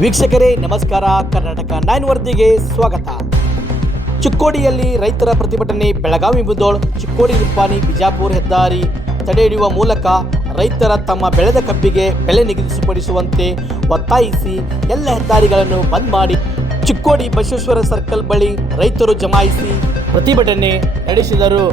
ವೀಕ್ಷಕರೇ, ನಮಸ್ಕಾರ. ಕರ್ನಾಟಕ ನೈನ್ ವರದಿಗೆ ಸ್ವಾಗತ. ಚಿಕ್ಕೋಡಿಯಲ್ಲಿ ರೈತರ ಪ್ರತಿಭಟನೆ ಬೆಳಗಾವಿ ಮುದ್ದೋಳ್, ಚಿಕ್ಕೋಡಿ ನಿಪ್ಪಾಣಿ ಬಿಜಾಪುರ ಹೆದ್ದಾರಿ ತಡೆ ಹಿಡಿಯುವ ಮೂಲಕ ರೈತರ ತಮ್ಮ ಬೆಳೆದ ಕಬ್ಬಿಗೆ ಬೆಲೆ ನಿಗದಿಪಡಿಸುವಂತೆ ಒತ್ತಾಯಿಸಿ ಎಲ್ಲ ಹೆದ್ದಾರಿಗಳನ್ನು ಬಂದ್ ಮಾಡಿ ಚಿಕ್ಕೋಡಿ ಬಸವೇಶ್ವರ ಸರ್ಕಲ್ ಬಳಿ ರೈತರು ಜಮಾಯಿಸಿ ಪ್ರತಿಭಟನೆ ನಡೆಸಿದರು.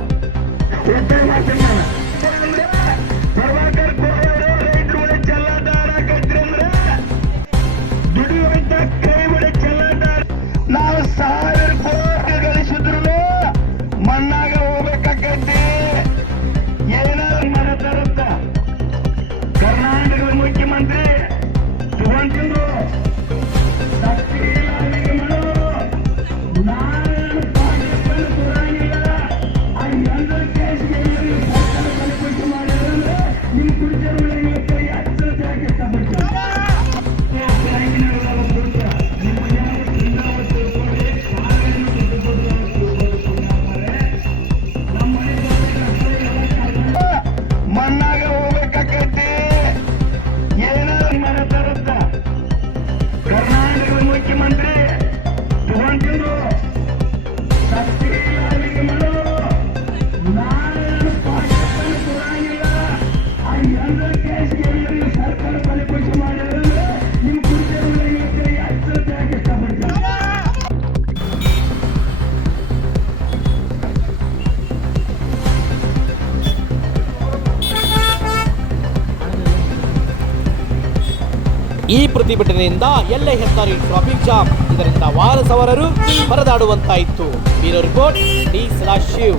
ಈ ಪ್ರತಿಭಟನೆಯಿಂದ ಎಲ್ಲ ಹೆದ್ದಾರಿ ಟ್ರಾಫಿಕ್ ಜಾಮ್ ಇದರಿಂದ ವಾಹನ ಸವಾರರು ಪರದಾಡುವಂತಾಯಿತು. Bureau report D Sadashiv